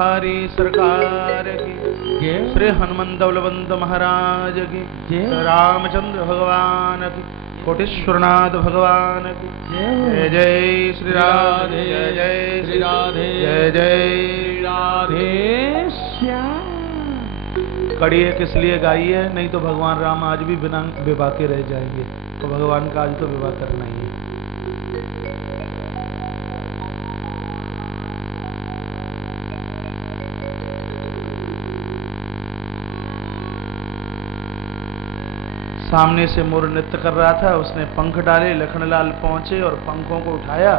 बिहारी सरकार की जय। श्री हनुमंत बलवंत महाराज की जय। श्री रामचंद्र भगवान की कोटेश्वरनाथ भगवान की जय जय श्री राधे जय जय श्री राधे जय जय राधे श्याम। कड़ी है किस लिए गाई है? नहीं तो भगवान राम आज भी बिना विवाह के रह जाएंगे, तो भगवान का आज तो विवाह करना ही है। सामने से मोर नृत्य कर रहा था, उसने पंख डाले, लखनलाल पहुंचे और पंखों को उठाया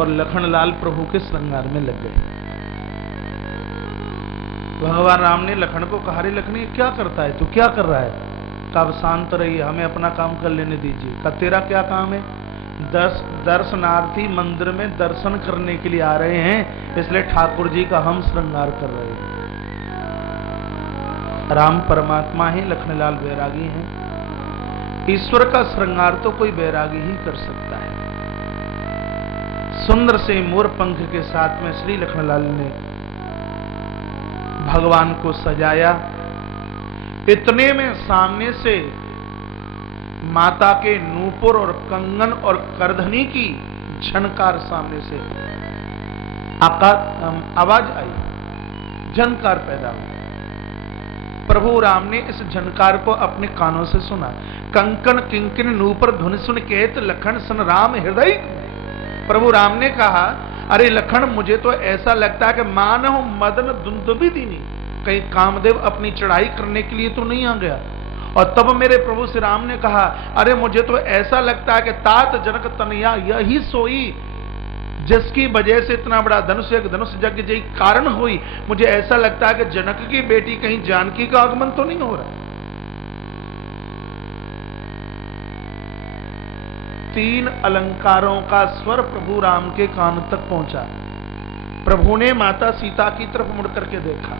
और लखनलाल प्रभु के श्रृंगार में लग गए। भगवान राम ने लखन को कहा, रे लखन ये क्या करता है, तू क्या कर रहा है? कब शांत रहिए, हमें अपना काम कर लेने दीजिए। का तेरा क्या काम है? दर्शनार्थी मंदिर में दर्शन करने के लिए आ रहे हैं, इसलिए ठाकुर जी का हम श्रृंगार कर रहे हैं। राम परमात्मा है, लखनलाल बैरागी हैं। ईश्वर का श्रृंगार तो कोई बैरागी ही कर सकता है। सुंदर से मोर पंख के साथ में श्री लखनलाल ने भगवान को सजाया। इतने में सामने से माता के नूपुर और कंगन और करधनी की झनकार सामने से आवाज आई, झनकार पैदा हुई। प्रभु राम ने इस झनकार को अपने कानों से सुना। कंकन किंकिन नूपुर धुन सुन केत लखन सन राम हृदय। प्रभु राम ने कहा, अरे लखन मुझे तो ऐसा लगता है कि मानव मदन दुंदुभि दीनी, कहीं कामदेव अपनी चढ़ाई करने के लिए तो नहीं आ गया। और तब मेरे प्रभु श्री राम ने कहा, अरे मुझे तो ऐसा लगता है कि तात जनक तनया यही सोई जिसकी वजह से इतना बड़ा धनुष यज्ञ जी कारण हुई। मुझे ऐसा लगता है कि जनक की बेटी कहीं जानकी का आगमन तो नहीं हो रहा। तीन अलंकारों का स्वर प्रभु राम के कान तक पहुंचा। प्रभु ने माता सीता की तरफ मुड़ करके देखा।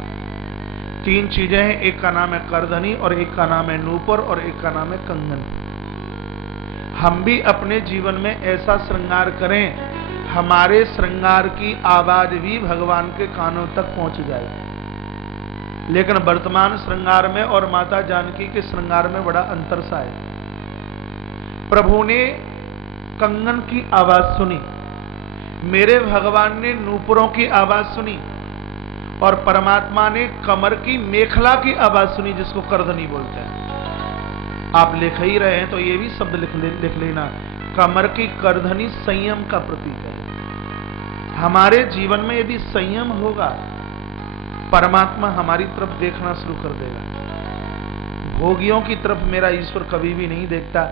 तीन चीजें हैं, एक का नाम है करधनी और एक का नाम है नूपुर और एक का नाम है कंगन। हम भी अपने जीवन में ऐसा श्रृंगार करें, हमारे श्रृंगार की आवाज भी भगवान के कानों तक पहुंच जाए। लेकिन वर्तमान श्रृंगार में और माता जानकी के श्रृंगार में बड़ा अंतर सा है। प्रभु ने कंगन की आवाज सुनी, मेरे भगवान ने नूपुरों की आवाज सुनी और परमात्मा ने कमर की मेखला की आवाज सुनी, जिसको करधनी बोलते हैं। आप लिख ही रहे हैं तो ये भी शब्द लिख लेना, कमर की करधनी संयम का प्रतीक है। हमारे जीवन में यदि संयम होगा, परमात्मा हमारी तरफ देखना शुरू कर देगा। भोगियों की तरफ मेरा ईश्वर कभी भी नहीं देखता।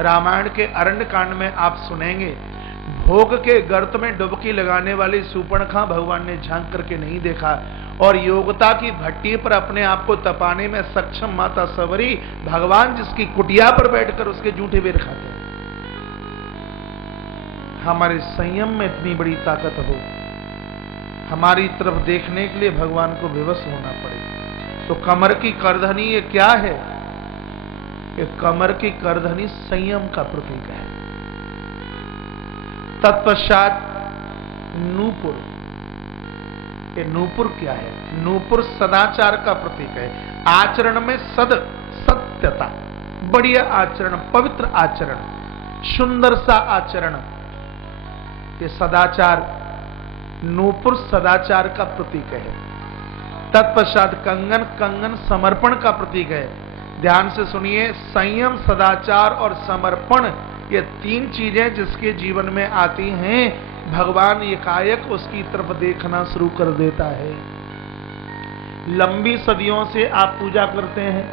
रामायण के अरण्य कांड में आप सुनेंगे, भोग के गर्त में डुबकी लगाने वाली सूर्पणखा भगवान ने झांक करके नहीं देखा, और योग्यता की भट्टी पर अपने आप को तपाने में सक्षम माता सबरी भगवान जिसकी कुटिया पर बैठकर उसके जूठे बेर खाते हैं। हमारे संयम में इतनी बड़ी ताकत हो, हमारी तरफ देखने के लिए भगवान को विवश होना पड़े। तो कमर की करधनी ये क्या है? ये कमर की करधनी संयम का प्रतीक है। तत्पश्चात नूपुर, ये नूपुर क्या है? नूपुर सदाचार का प्रतीक है। आचरण में सत्यता, बढ़िया आचरण, पवित्र आचरण, सुंदर सा आचरण, ये सदाचार, नूपुर सदाचार का प्रतीक है। तत्पश्चात कंगन, कंगन समर्पण का प्रतीक है। ध्यान से सुनिए, संयम, सदाचार और समर्पण, ये तीन चीजें जिसके जीवन में आती हैं, भगवान एकाएक उसकी तरफ देखना शुरू कर देता है। लंबी सदियों से आप पूजा करते हैं,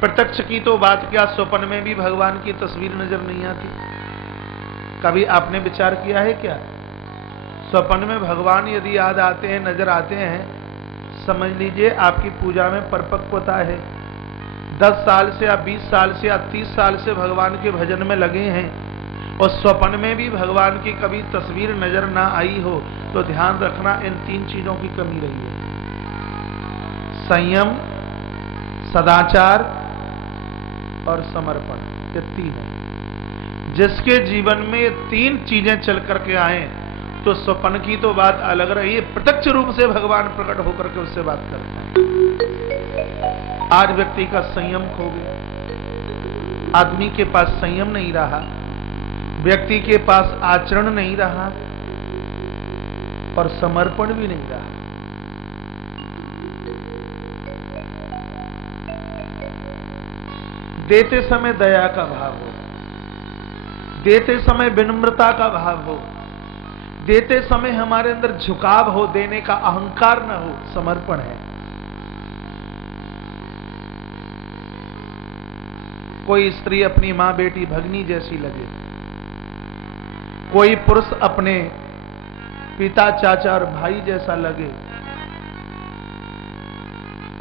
प्रत्यक्ष की तो बात क्या, स्वप्न में भी भगवान की तस्वीर नजर नहीं आती। कभी आपने विचार किया है क्या? स्वप्न में भगवान यदि याद आते हैं, नजर आते हैं, समझ लीजिए आपकी पूजा में परिपक्वता है। 10 साल से या 20 साल से या 30 साल से भगवान के भजन में लगे हैं और स्वप्न में भी भगवान की कभी तस्वीर नजर ना आई हो, तो ध्यान रखना इन तीन चीजों की कमी रही है। संयम, सदाचार और समर्पण, ये तीन है। जिसके जीवन में ये तीन चीजें चल करके आए, तो स्वप्न की तो बात अलग रही है, प्रत्यक्ष रूप से भगवान प्रकट होकर के उससे बात करते हैं। आज व्यक्ति का संयम खो गया, आदमी के पास संयम नहीं रहा, व्यक्ति के पास आचरण नहीं रहा और समर्पण भी नहीं रहा। देते समय दया का भाव हो, देते समय विनम्रता का भाव हो, देते समय हमारे अंदर झुकाव हो, देने का अहंकार न हो, समर्पण है। कोई स्त्री अपनी मां बेटी भगनी जैसी लगे, कोई पुरुष अपने पिता चाचा और भाई जैसा लगे,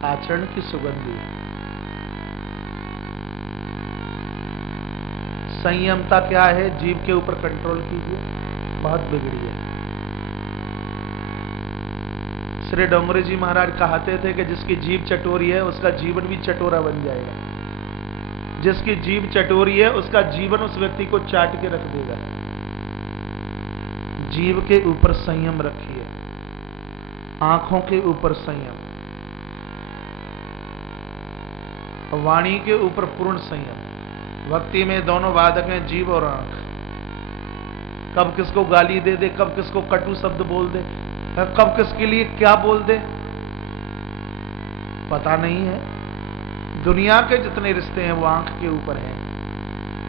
आचरण की सुगंधी। संयमता क्या है? जीव के ऊपर कंट्रोल कीजिए, बहुत बिगड़ी है। श्री डोंगरे जी महाराज कहते थे कि जिसकी जीभ चटोरी है उसका जीवन भी चटोरा बन जाएगा, जिसकी जीभ चटोरी है उसका जीवन उस व्यक्ति को चाट के रख देगा। जीव के ऊपर संयम रखिए, आंखों के ऊपर संयम, वाणी के ऊपर पूर्ण संयम। भक्ति में दोनों बाधक हैं, जीव और आंख। कब किसको गाली दे दे, कब किसको कटु शब्द बोल दे, कब किसके लिए क्या बोल दे, पता नहीं है। दुनिया के जितने रिश्ते हैं वो आंख के ऊपर हैं।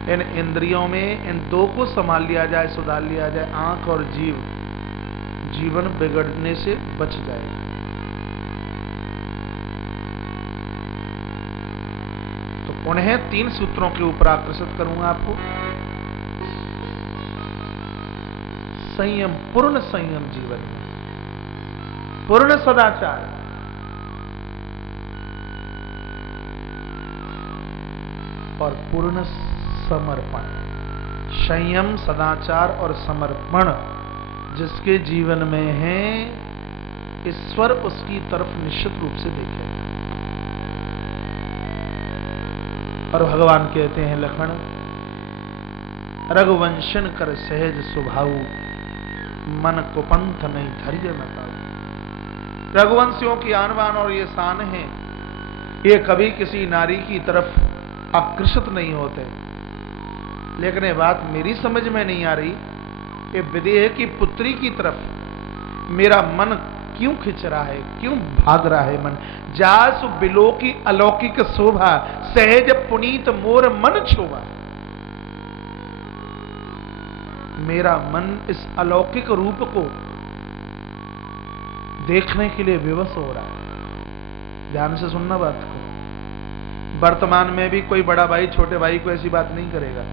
इन इंद्रियों में इन दो को संभाल लिया जाए, सुधार लिया जाए, आंख और जीव, जीवन बिगड़ने से बच जाएगा। तो उन्हें 3 सूत्रों के ऊपर आकर्षित करूंगा आपको। संयम, पूर्ण संयम जीवन में, पूर्ण सदाचार, और पूर्ण समर्पण। संयम, सदाचार और समर्पण जिसके जीवन में है, ईश्वर उसकी तरफ निश्चित रूप से देखेगा। और भगवान कहते हैं, लखन रघुवंशन कर सहज स्वभाव, मन को पंथ नहीं धैर्य न पाओ। रघुवंशियों की आन बान और ये शान है, ये कभी किसी नारी की तरफ आकर्षित नहीं होते। लेकिन ये बात मेरी समझ में नहीं आ रही, ये विदेह की पुत्री की तरफ मेरा मन क्यों खिंच रहा है, क्यों भाग रहा है मन। जासु बिलो की अलौकिक शोभा, सहज पुनीत मोर मन क्षोभा। मेरा मन इस अलौकिक रूप को देखने के लिए विवश हो रहा है। ध्यान से सुनना बात को। वर्तमान में भी कोई बड़ा भाई छोटे भाई को ऐसी बात नहीं करेगा,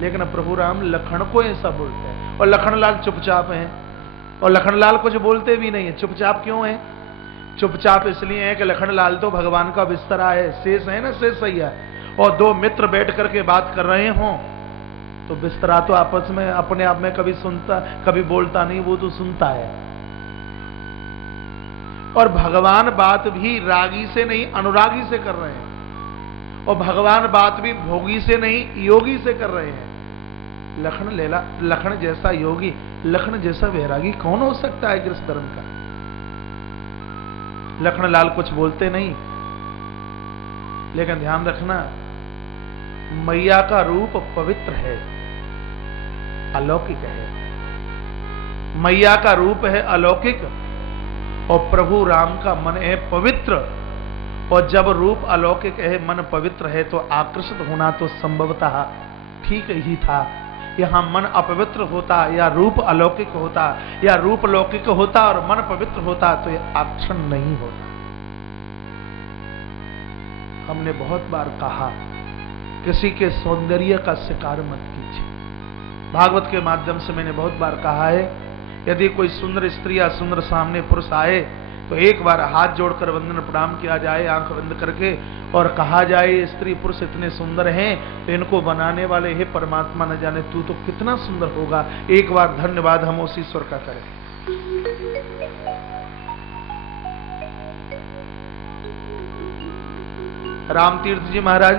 लेकिन प्रभु राम लखन को ऐसा बोलते हैं। और लखनलाल चुपचाप हैं, और लखनलाल कुछ बोलते भी नहीं है। चुपचाप क्यों है? चुपचाप इसलिए है कि लखनलाल तो भगवान का बिस्तरा है, शेष है ना, शेष सैया। और 2 मित्र बैठ करके बात कर रहे हों तो बिस्तरा तो आपस में अपने आप में कभी सुनता, कभी बोलता नहीं, वो तो सुनता है। और भगवान बात भी रागी से नहीं, अनुरागी से कर रहे हैं। और भगवान बात भी भोगी से नहीं, योगी से कर रहे हैं। लखन लेला, लखन जैसा योगी, लखन जैसा वैरागी कौन हो सकता है कृष्ण धर्म का? लखनलाल कुछ बोलते नहीं, लेकिन ध्यान रखना, मैया का रूप पवित्र है, अलौकिक है। मैया का रूप है अलौकिक, और प्रभु राम का मन है पवित्र। और जब रूप अलौकिक है, मन पवित्र है, तो आकर्षित होना तो संभवतः ठीक ही था। यहां मन अपवित्र होता, या रूप अलौकिक होता, या रूप लौकिक होता और मन पवित्र होता, तो यह आकर्षण नहीं होता। हमने बहुत बार कहा, किसी के सौंदर्य का शिकार मत कीजिए। भागवत के माध्यम से मैंने बहुत बार कहा है, यदि कोई सुंदर स्त्री या सुंदर सामने पुरुष आए तो एक बार हाथ जोड़कर वंदन प्रणाम किया जाए, आंख बंद करके, और कहा जाए, स्त्री पुरुष इतने सुंदर हैं तो इनको बनाने वाले हे परमात्मा, न जाने तू तो कितना सुंदर होगा। एक बार धन्यवाद हम उस ईश्वर का करें। रामतीर्थ जी महाराज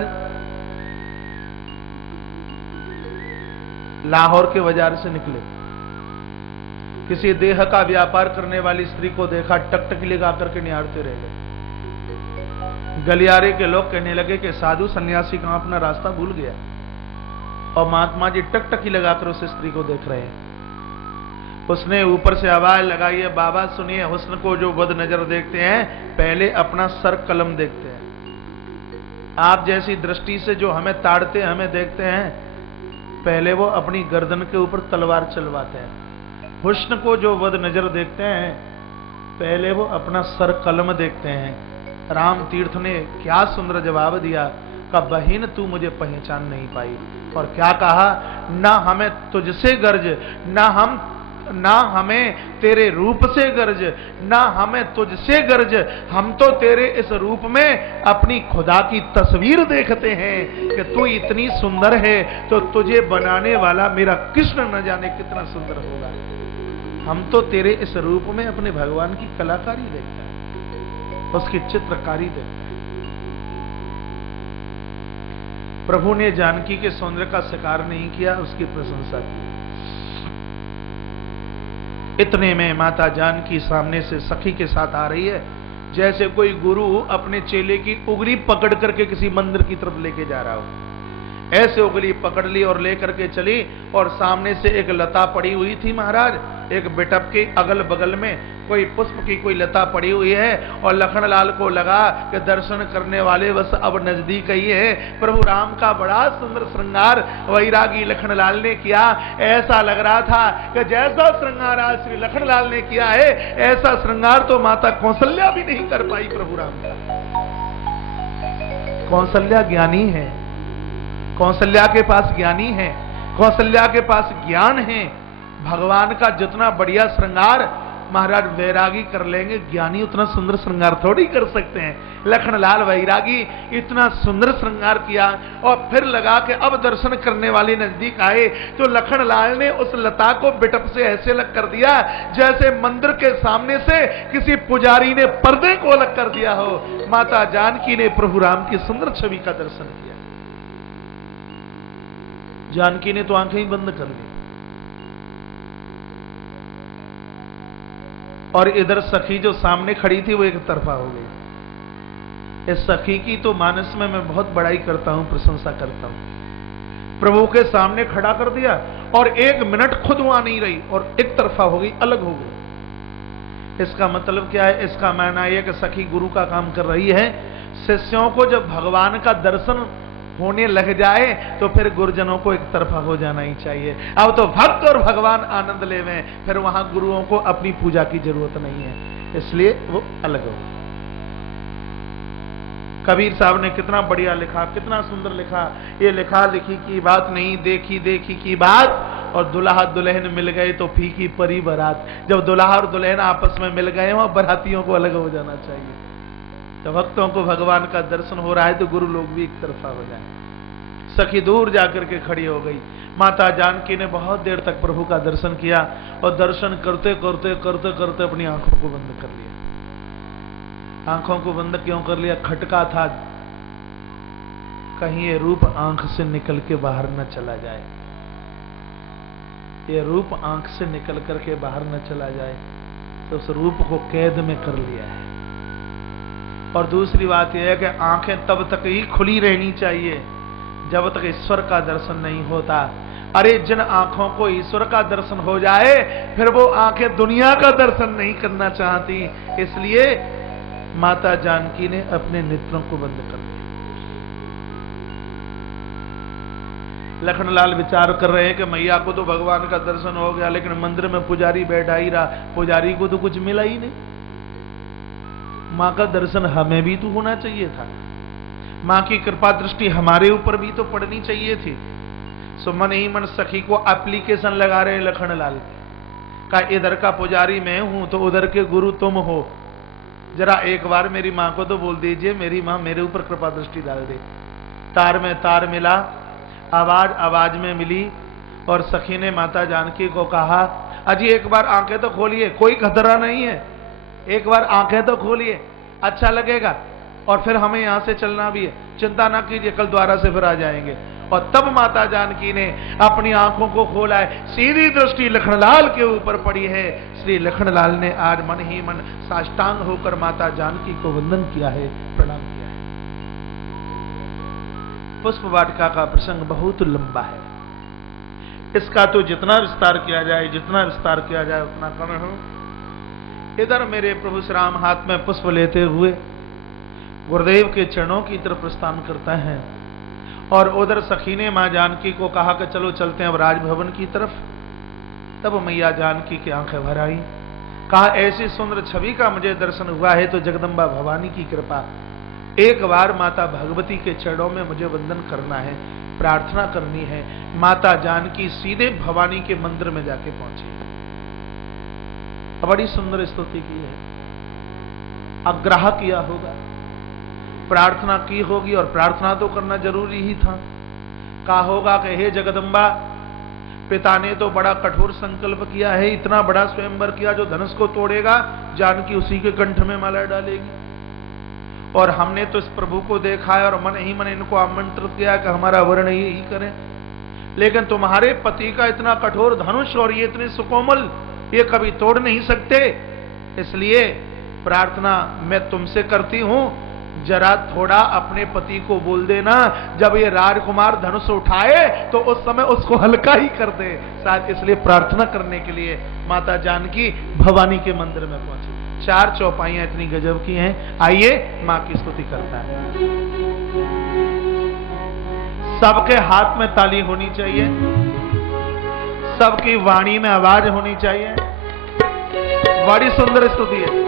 लाहौर के बाजार से निकले, किसी देह का व्यापार करने वाली स्त्री को देखा, टकटकी लगा करके निहारते रह गए। गलियारे के लोग कहने लगे कि साधु सन्यासी कहां अपना रास्ता भूल गया। और महात्मा जी टकटकी लगाकर उस स्त्री को देख रहे हैं। उसने ऊपर से आवाज लगाई है, बाबा सुनिए, हुस्न को जो बद नजर देखते हैं पहले अपना सर कलम देखते हैं। आप जैसी दृष्टि से जो हमें ताड़ते हमें देखते हैं, पहले वो अपनी गर्दन के ऊपर तलवार चलवाते हैं। हुस्न को जो बद नजर देखते हैं पहले वो अपना सर कलम देखते हैं। राम तीर्थ ने क्या सुंदर जवाब दिया, का बहिन तू मुझे पहचान नहीं पाई। और क्या कहा, ना हमें तुझसे गर्ज, ना हमें तेरे रूप से गर्ज, ना हमें तुझसे गर्ज, हम तो तेरे इस रूप में अपनी खुदा की तस्वीर देखते हैं कि तू इतनी सुंदर है तो तुझे बनाने वाला मेरा कृष्ण न जाने कितना सुंदर होगा। हम तो तेरे इस रूप में अपने भगवान की कलाकारी देखते हैं, उसकी चित्रकारी देखते हैं। प्रभु ने जानकी के सौंदर्य का शिकार नहीं किया, उसकी प्रशंसा की। इतने में माता जानकी सामने से सखी के साथ आ रही है, जैसे कोई गुरु अपने चेले की उंगली पकड़ करके किसी मंदिर की तरफ लेके जा रहा हो। ऐसे उंगली पकड़ ली और लेकर के चली, और सामने से एक लता पड़ी हुई थी महाराज, एक बिटप के अगल बगल में कोई पुष्प की कोई लता पड़ी हुई है। और लखनलाल को लगा कि दर्शन करने वाले बस अब नजदीक ही है। प्रभु राम का बड़ा सुंदर श्रृंगार वैरागी लखनलाल ने किया। ऐसा लग रहा था कि जैसा श्रृंगार आज श्री लखनलाल ने किया है, ऐसा श्रृंगार तो माता कौशल्या भी नहीं कर पाई प्रभु राम का। कौशल्या ज्ञानी है, कौशल्या के पास ज्ञानी है, कौशल्या के पास ज्ञान है। भगवान का जितना बढ़िया श्रृंगार महाराज वैरागी कर लेंगे, ज्ञानी उतना सुंदर श्रृंगार थोड़ी कर सकते हैं। लखनलाल वैरागी इतना सुंदर श्रृंगार किया, और फिर लगा कि अब दर्शन करने वाले नजदीक आए तो लखनलाल ने उस लता को बिटप से ऐसे अलग कर दिया जैसे मंदिर के सामने से किसी पुजारी ने पर्दे को अलग कर दिया हो। माता जानकी ने प्रभु राम की सुंदर छवि का दर्शन किया। जानकी ने तो आंखें ही बंद कर दी। और इधर सखी जो सामने खड़ी थी वो एक तरफा हो गई। इस सखी की तो मानस में मैं बहुत बड़ाई करता हूं, प्रशंसा करता हूं। प्रभु के सामने खड़ा कर दिया और 1 मिनट खुद वहां नहीं रही और एक तरफा हो गई, अलग हो गई। इसका मतलब क्या है? इसका मायना यह कि सखी गुरु का काम कर रही है। शिष्यों को जब भगवान का दर्शन होने लग जाए तो फिर गुरुजनों को एक तरफा हो जाना ही चाहिए। अब तो भक्त और भगवान आनंद लेवे, फिर वहां गुरुओं को अपनी पूजा की जरूरत नहीं है, इसलिए वो अलग हो। कबीर साहब ने कितना बढ़िया लिखा, कितना सुंदर लिखा। ये लिखा लिखी की बात नहीं, देखी देखी की बात। और दुल्हा दुल्हन मिल गए तो फीकी परी बारात। जब दुल्हा और दुल्हन आपस में मिल गए वहां बरातियों को अलग हो जाना चाहिए। तो भक्तों को भगवान का दर्शन हो रहा है तो गुरु लोग भी एक तरफा हो जाए। सखी दूर जाकर के खड़ी हो गई। माता जानकी ने बहुत देर तक प्रभु का दर्शन किया और दर्शन करते करते करते करते अपनी आंखों को बंद कर लिया। आंखों को बंद क्यों कर लिया? खटका था, कहीं ये रूप आंख से निकल के बाहर न चला जाए, ये रूप आंख से निकल करके बाहर न चला जाए। तो उस रूप को कैद में कर लिया है। और दूसरी बात यह है कि आंखें तब तक ही खुली रहनी चाहिए जब तक ईश्वर का दर्शन नहीं होता। अरे जिन आंखों को ईश्वर का दर्शन हो जाए फिर वो आंखें दुनिया का दर्शन नहीं करना चाहती। इसलिए माता जानकी ने अपने नेत्रों को बंद कर दिया। लखनलाल विचार कर रहे हैं कि मैया को तो भगवान का दर्शन हो गया, लेकिन मंदिर में पुजारी बैठा ही रहा, पुजारी को तो कुछ मिला ही नहीं। मां का दर्शन हमें भी तो होना चाहिए था, मां की कृपा दृष्टि हमारे ऊपर भी तो पड़नी चाहिए थी। सो मन ही मन सखी को एप्लीकेशन लगा रहे लखनलाल का, इधर का पुजारी मैं हूं तो उधर के गुरु तुम हो, जरा एक बार मेरी मां को तो बोल दीजिए मेरी मां मेरे ऊपर कृपा दृष्टि डाल दे। तार में तार मिला, आवाज आवाज में मिली, और सखी ने माता जानकी को कहा अजी एक बार आंखें तो खोलिए, कोई खतरा नहीं है, एक बार आंखें तो खोलिए, अच्छा लगेगा। और फिर हमें यहां से चलना भी है, चिंता ना कीजिए, कल द्वारा से फिर आ जाएंगे। और तब माता जानकी ने अपनी आंखों को खोला है, सीधी दृष्टि लखनलाल के ऊपर पड़ी है। श्री लखनलाल ने आज मन ही मन साष्टांग होकर माता जानकी को वंदन किया है, प्रणाम किया है। पुष्प वाटिका का प्रसंग बहुत लंबा है, इसका तो जितना विस्तार किया जाए उतना कम हो। इधर मेरे प्रभु श्री राम हाथ में पुष्प लेते हुए गुरुदेव के चरणों की तरफ प्रस्थान करता है, और उधर सखी ने मां जानकी को कहा कि चलो चलते हैं अब राजभवन की तरफ। तब मैया जानकी की आंखें भर आई, कहा ऐसी सुंदर छवि का मुझे दर्शन हुआ है तो जगदम्बा भवानी की कृपा, एक बार माता भगवती के चरणों में मुझे वंदन करना है, प्रार्थना करनी है। माता जानकी सीधे भवानी के मंदिर में जाके पहुंची, बड़ी सुंदर स्तुति की है, आग्रह किया होगा, प्रार्थना की होगी, और प्रार्थना तो करना जरूरी ही था। कहा होगा कि हे जगदम्बा, पिता ने तो बड़ा कठोर संकल्प किया है, इतना बड़ा स्वयंवर किया, जो धनुष को तोड़ेगा जानकी उसी के कंठ में माला डालेगी, और हमने तो इस प्रभु को देखा है और मन ही मन इनको आमंत्रित किया कि हमारा वर्ण यही करें, लेकिन तुम्हारे पति का इतना कठोर धनुष और ये इतने सुकोमल, ये कभी तोड़ नहीं सकते, इसलिए प्रार्थना मैं तुमसे करती हूं, जरा थोड़ा अपने पति को बोल देना जब ये राजकुमार धनुष उठाए तो उस समय उसको हल्का ही कर दे, शायद इसलिए प्रार्थना करने के लिए माता जानकी भवानी के मंदिर में पहुंची। 4 चौपाइयां इतनी गजब की हैं, आइए मां की स्तुति करता है। सबके हाथ में ताली होनी चाहिए, सबकी वाणी में आवाज होनी चाहिए, बड़ी सुंदर स्तुति है।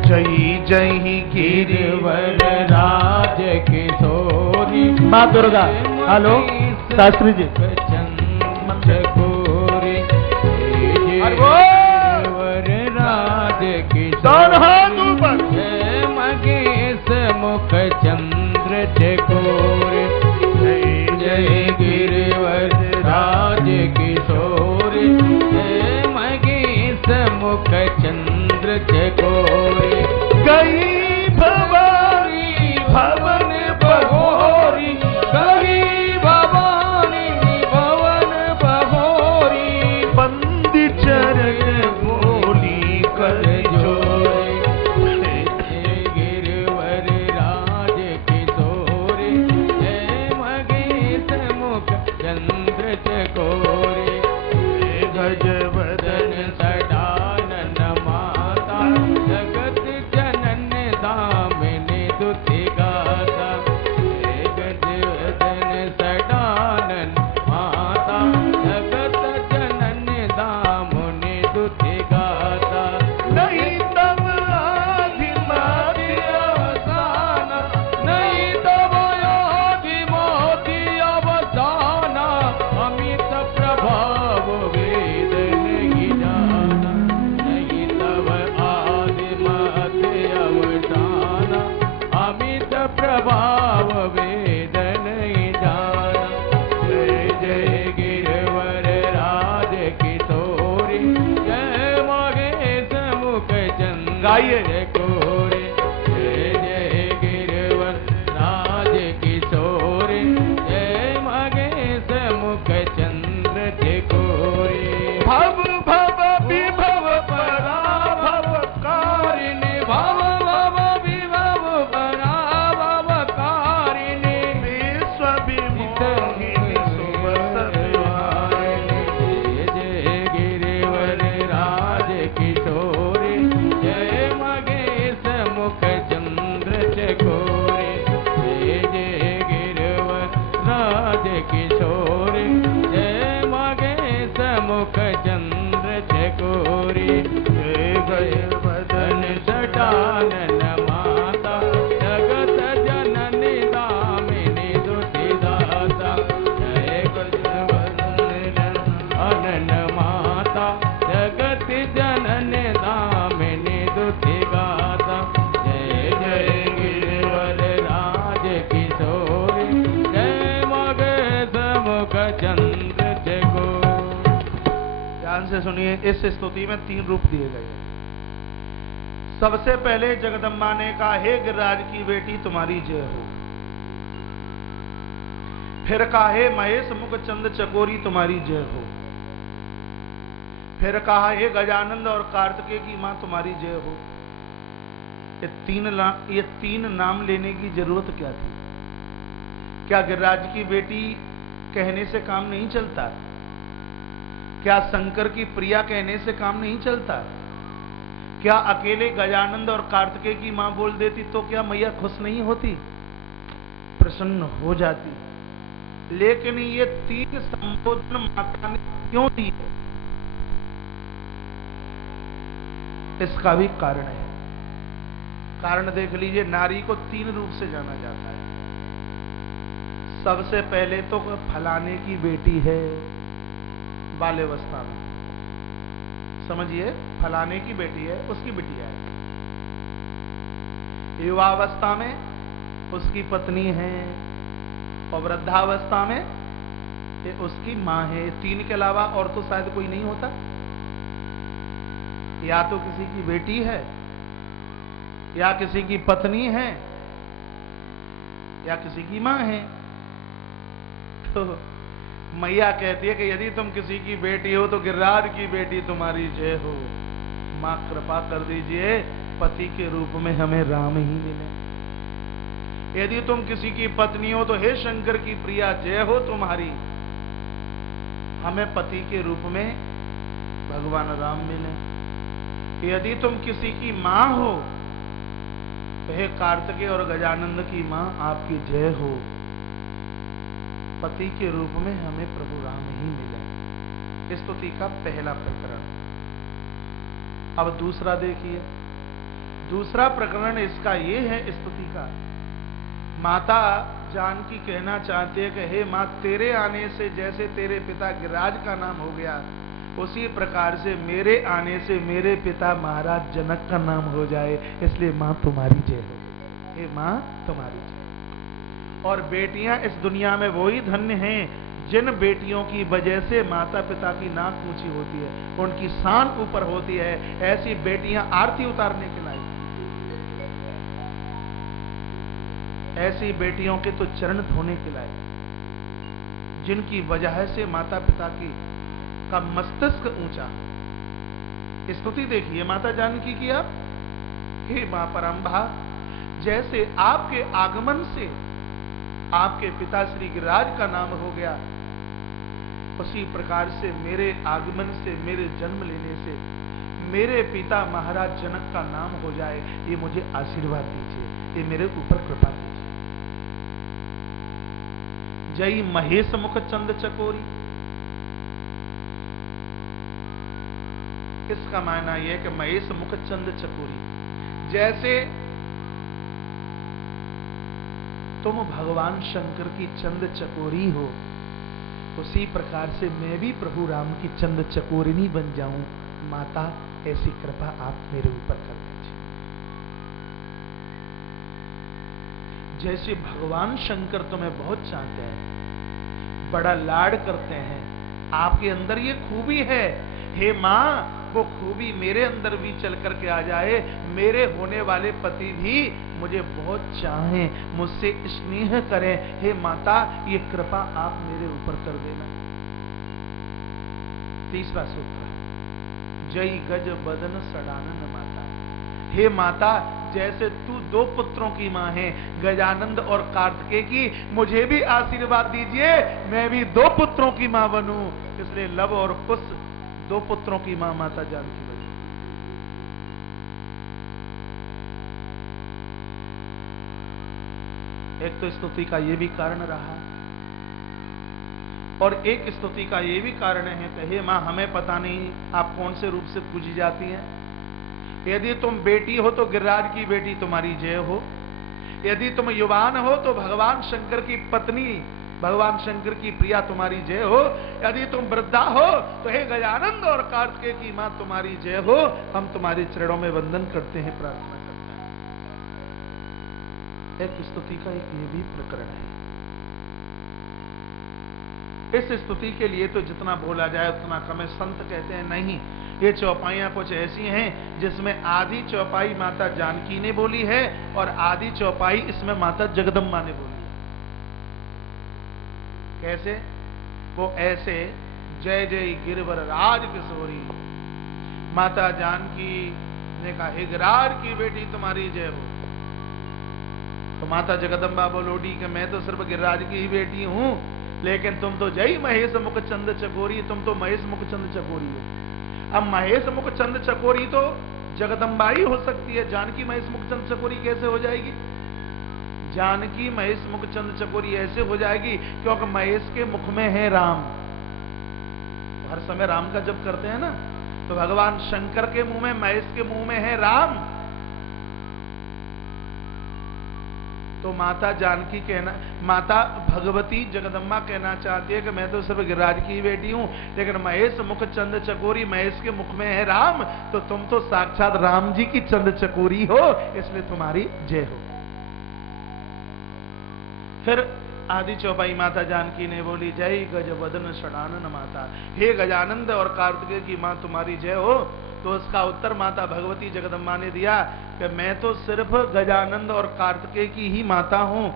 जय जय गिरवर राज किशोरी माँ दुर्गा। हेलो शास्त्री जी, चकोरी गिरवर राज किशोरी मगेश मुख चंद्र चकोरी, जय जय गिरवर राज किशोरी मगेश मुख चंद्र चकोरी। गई भवानी भवन बहोरी, गई भवानी भवन बहोरी, बंदी चरण बोली कर जोरे, गिरवर राज किशोरी मगेश मुख चंद्र चकोरी, गजवदन सदानन माता जगत जनन दामिनी दुति गाता, गजवदन सदानन माता जगत जनन दामिनी दुति गाता। नहीं तब आदि माति अवसान, नहीं तब आदि मोती अवसान, अमित प्रभाव वेद नहीं जाना, नहीं तब आदि मध्य अवसान, अमित प्रभाव वेद नहीं जाना। जय जय गिरवर राज किशोरी, जय मगेश मुख चंद्र गाइए। चकोरी, जय जय गिरवर राज किशोरी, जय मगेश मुख चंद्र चकोरी। भव भव विभव पराभव कारिणी, भव भव विभव पराभव कारिणी, विश्व विमोहिनी सुबस विहारिणी। जय जय गिरवर राज किशोरी, जय मगेश मुख चंद्र चकोरी, जय जय गिरवर राज किशोरी, जय मगेश मुख चंद्र चकोरी। जय गजवदन सदानन माता जगत जननी दामिनी दुति दाता, जय गजवदन अनन माता जगत जनन दामिनी दुति गाता, जय जय गिरवर राज किशोरी, जय मगेश मुख चंद्र चकोरी। ध्यान से सुनिए, इस स्तुति में 3 रूप दिए गए हैं। सबसे पहले जगदम्बा ने कहा, हे गिरिराज की बेटी तुम्हारी जय हो। फिर काहे महेश मुख चंद चकोरी तुम्हारी जय हो। फिर कहा हे गजानंद और कार्तिकेय की मां तुम्हारी जय हो। ये तीन नाम लेने की जरूरत क्या थी? क्या गिरिराज की बेटी कहने से काम नहीं चलता? क्या शंकर की प्रिया कहने से काम नहीं चलता? क्या अकेले गजानंद और कार्तिकेय की मां बोल देती तो क्या मैया खुश नहीं होती, प्रसन्न हो जाती? लेकिन ये तीन संबोधन माता ने क्यों दिए, इसका भी कारण है। कारण देख लीजिए, नारी को तीन रूप से जाना जाता है। सबसे पहले तो फलाने की बेटी है बाल्यावस्था में, समझिए, फलाने की बेटी है, उसकी बिटिया है। युवावस्था में उसकी पत्नी है, और वृद्धावस्था में ये उसकी मां है। तीन के अलावा और तो शायद कोई नहीं होता। या तो किसी की बेटी है, या किसी की पत्नी है, या किसी की मां है। तो मैया कहती है कि यदि तुम किसी की बेटी हो तो गिरिराज की बेटी तुम्हारी जय हो। मां कृपा कर दीजिए, पति के रूप में हमें राम ही मिले। यदि तुम किसी की पत्नी हो तो हे शंकर की प्रिया जय हो तुम्हारी, हमें पति के रूप में भगवान राम मिले। यदि तुम किसी की मां हो तो हे कार्तिकेय और गजानंद की मां आपकी जय हो, पति के रूप में हमें प्रभु राम ही मिले। स्तुति का पहला प्रकरण। अब दूसरा देखिए, दूसरा प्रकरण इसका ये है स्तुति का। माता जानकी कहना चाहते हैं कि हे मां, तेरे आने से जैसे तेरे पिता गिरिराज का नाम हो गया, उसी प्रकार से मेरे आने से मेरे पिता महाराज जनक का नाम हो जाए, इसलिए मां तुम्हारी जय हो। हे मां तुम्हारी जय। और बेटियां इस दुनिया में वही धन्य हैं जिन बेटियों की वजह से माता पिता की नाक ऊंची होती है, उनकी शान ऊपर होती है। ऐसी बेटियां आरती उतारने के लायक, ऐसी बेटियों के तो चरण धोने के लायक, जिनकी वजह से माता पिता की का मस्तिष्क ऊंचा। स्तुति देखिए माता जानकी की आप। हे मां परंभा, जैसे आपके आगमन से आपके पिता श्री गिरिराज का नाम हो गया, उसी प्रकार से मेरे आगमन से, मेरे जन्म लेने से मेरे पिता महाराज जनक का नाम हो जाए, ये मुझे आशीर्वाद दीजिए, ये मेरे ऊपर कृपा कीजिए। जय महेश मुख चंद चकोरी। इसका मायना यह है कि महेश मुख चंद चकोरी, जैसे तुम भगवान शंकर की चंद चकोरी हो, उसी प्रकार से मैं भी प्रभु राम की चंद चकोरिनी बन जाऊं। माता, ऐसी कृपा आप मेरे ऊपर कर दीजिए। जैसे भगवान शंकर तुम्हें बहुत चाहते हैं, बड़ा लाड करते हैं, आपके अंदर ये खूबी है। हे मां, वो खूबी मेरे अंदर भी चल करके आ जाए, मेरे होने वाले पति भी मुझे बहुत चाहें, मुझसे स्नेह करें। हे माता, ये कृपा आप मेरे ऊपर कर देना। तीसरा सूत्र, जय गज बदन सडानन माता। हे माता, जैसे तू दो पुत्रों की मां है, गजानंद और कार्तिकेय की, मुझे भी आशीर्वाद दीजिए, मैं भी दो पुत्रों की मां बनूं। इसलिए लव और कुश दो पुत्रों की मां माता जानकी बनी। एक तो स्तुति का यह भी कारण रहा, और एक स्तुति का यह भी कारण है कि हे मां, हमें पता नहीं आप कौन से रूप से पूजी जाती हैं। यदि तुम बेटी हो तो गिरिराज की बेटी तुम्हारी जय हो। यदि तुम युवान हो तो भगवान शंकर की पत्नी, भगवान शंकर की प्रिया तुम्हारी जय हो। यदि तुम वृद्धा हो तो हे गजानंद और कार्तिकेय की मां तुम्हारी जय हो। हम तुम्हारे चरणों में वंदन करते हैं, प्रार्थना करते हैं। एक स्तुति का एक ये भी प्रकरण है। इस स्तुति के लिए तो जितना बोला जाए उतना कम है। संत कहते हैं नहीं, ये चौपाइयां कुछ ऐसी हैं जिसमें आधी चौपाई माता जानकी ने बोली है और आधी चौपाई इसमें माता जगदम्बा ने बोली है। कैसे? वो ऐसे, जय जय गिरवर राज किशोरी। माता जानकी ने कहा, हे गिरार की बेटी तुम्हारी जय हो। तो माता जगदम्बा बोलोडी कि मैं तो सिर्फ गिरिराज की ही बेटी हूं, लेकिन तुम तो जय महेश मुखचंद चकोरी, तुम तो महेश मुखचंद चकोरी हो। अब महेश मुखचंद चकोरी तो जगदम्बा ही हो सकती है, जानकी महेश मुखचंद चकोरी कैसे हो जाएगी? जानकी महेश मुखचंद चकोरी ऐसे हो जाएगी क्योंकि महेश के मुख में है राम। हर समय राम का जप करते हैं ना, तो भगवान शंकर के मुंह में, महेश के मुंह में है राम। तो माता जानकी कहना, माता भगवती जगदम्बा कहना चाहती है कि मैं तो सिर्फ गिरिराज की ही बेटी हूं, लेकिन महेश मुखचंद चकोरी, महेश के मुख में है राम, तो तुम तो साक्षात राम जी की चंद चकोरी हो, इसलिए तुम्हारी जय हो। फिर आदि चौपाई माता जानकी ने बोली, जय गजवदन षडानन माता, हे गजानंद और कार्तिकेय की मां तुम्हारी जय हो। तो उसका उत्तर माता भगवती जगदम्बा ने दिया कि मैं तो सिर्फ गजानंद और कार्तिकेय की ही माता हूं,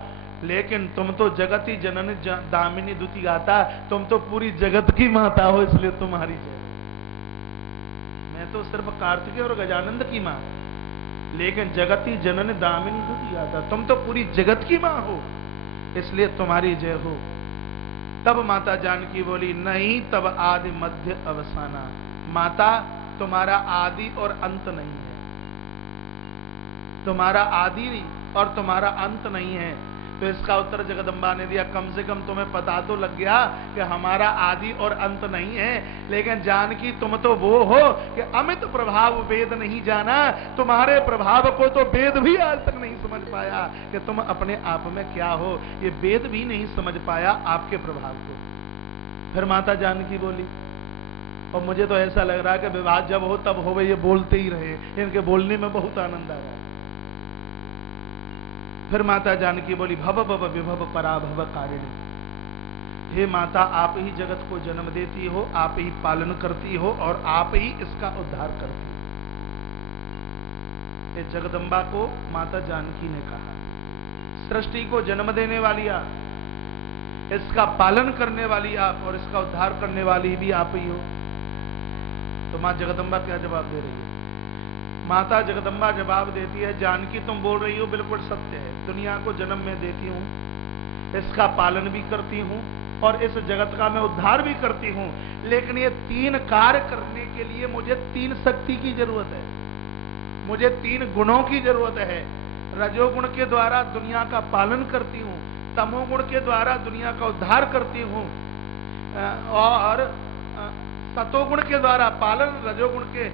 लेकिन तुम तो जगत ही जननी दामिनी दुति गाता, तुम तो पूरी जगत की माता हो, इसलिए तुम्हारी जय। मैं तो सिर्फ कार्तिकेय और गजानंद की मां, लेकिन जगत ही जननी दामिनी दुति गाता, तुम तो पूरी जगत की मां हो, इसलिए तुम्हारी जय हो। तब माता जानकी बोली, नहीं तब आदि मध्य अवसाना, माता तुम्हारा आदि और अंत नहीं है, तुम्हारा आदि और तुम्हारा अंत नहीं है। तो इसका उत्तर जगदम्बा ने दिया, कम से कम तुम्हें पता तो लग गया कि हमारा आदि और अंत नहीं है, लेकिन जानकी तुम तो वो हो कि अमित प्रभाव वेद नहीं जाना, तुम्हारे प्रभाव को तो वेद भी आज तक नहीं समझ पाया कि तुम अपने आप में क्या हो, ये वेद भी नहीं समझ पाया आपके प्रभाव को। फिर माता जानकी बोली, और मुझे तो ऐसा लग रहा है कि विवाह जब हो तब हो, ये बोलते ही रहे, इनके बोलने में बहुत आनंद आया। फिर माता जानकी बोली, भव भव विभव पराभव कारिणी, हे माता आप ही जगत को जन्म देती हो, आप ही पालन करती हो और आप ही इसका उद्धार करती हो। ये जगदम्बा को माता जानकी ने कहा, सृष्टि को जन्म देने वाली आप, इसका पालन करने वाली आप और इसका उद्धार करने वाली भी आप ही हो। तो मां जगदम्बा क्या जवाब दे रही है? माता जगदम्बा जवाब देती है, जानकी तुम बोल रही हो बिल्कुल सत्य है, दुनिया को जन्म में देती हूं, इसका पालन भी करती हूं और इस जगत का मैं उद्धार भी करती हूं, लेकिन ये तीन कार्य करने के लिए मुझे तीन शक्ति की जरूरत है, मुझे तीन गुणों की जरूरत है। रजोगुण के द्वारा दुनिया का पालन करती हूं, तमोगुण के द्वारा दुनिया का उद्धार करती हूं और सतोगुण के द्वारा पालन, रजोगुण के